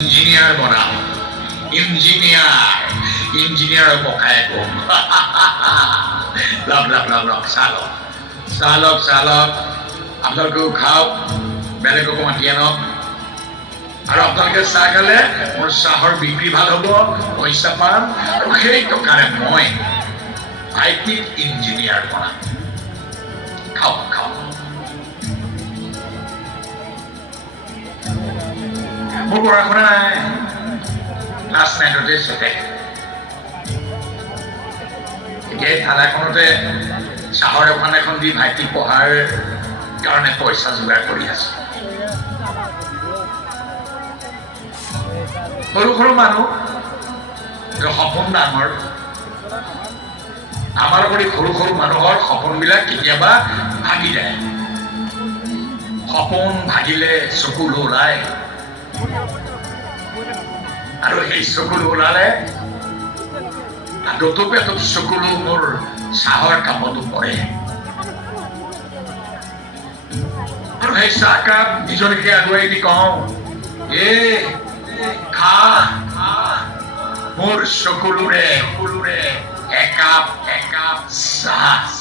engineer বনাম engineer engineer পকায় কম লাভ লাভ লাভ লাভ চালক চালক চালক আপোনালোকেও খাওক বেলেগকো মাতি আনক আৰু আপোনালোকে চাহ খালে মোৰ চাহৰ বিক্ৰী ভাল হ'ব পইচা পাম আৰু সেই টকাৰে মই আইটিত ইঞ্জিনিয়াৰ বনাম খাওক খাওক মোৰ পঢ়া শুনা নাই ক্লাছ 9তে শেষ এতিয়া থানাখনতে চাহৰ দোকান এখন দি ভাইটি পঢ়াৰ কাৰণে পইচা যোগাৰ কৰি আছে সৰু সৰু মানুহ সপোন ডাঙৰ আমাৰ কৰি সৰু সৰু মানুহৰ সপোনবিলাক কেতিয়াবা ভাগি যায় সপোন ভাগিলে চকুলো ওলায় আৰু সেই চকুলো ওলালে দুটো পেটত চকুলো মোৰ চাহৰ কামতো পৰে আৰু সেই চাহকাপ নিজলৈকে আগুৱাই দি কওঁ খা মোৰ চকুলোৰে একাপ চাহ